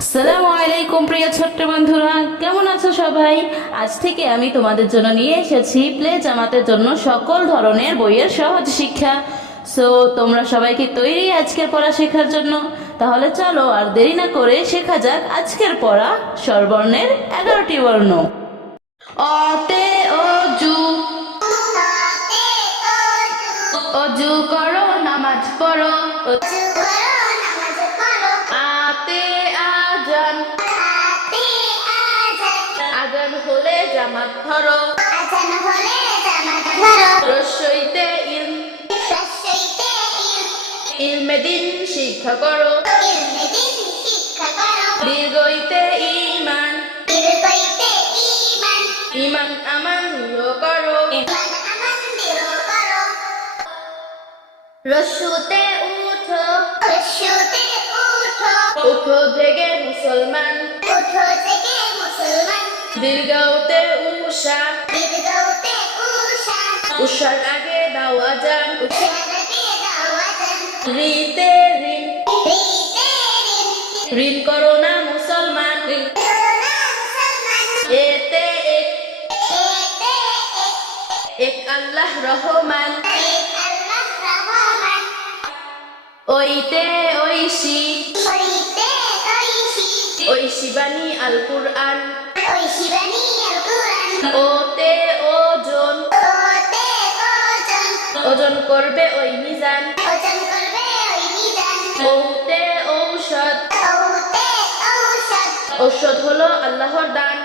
আসসালামু আলাইকুম প্রিয় ছোট্ট বন্ধুরা, কেমন আছো সবাই? আজ থেকে আমি তোমাদের জন্য নিয়ে এসেছি প্লে জামাতের জন্য সকল ধরনের বইয়ের সহজ শিক্ষা। সো তোমরা সবাই কি তৈরি আজকের পড়া শেখার জন্য? তাহলে চলো আর দেরি না করে শেখা যাক আজকের পড়া স্বরবর্ণের 11টি বর্ণ। অতে অজু, অজু করো নামাজ পড়ো। আতে আজান, আজান হলে জামাত ধরো। রসইতে ইলম, ইলমে দিন শিক্ষা করো। দীর্ঘইতে ঈমান, ঈমান আমান দৃঢ় করো। রস্যুতে উঠো, উঠো জেগে মুসলমান। দীর্ঘতে উষা, উষার আগে দাও আজান। রিতে ঋণ, ঋণ করো না মুসলমান। এতে এক আল্লাহ রহমান। ওইতে ঐশী, ঐশী বাণী আল কুরআন। ওতে ওজন, ওজন করবে ওই মিজান। ওতে ঔষধ, ঔষধ হলো আল্লাহর দান।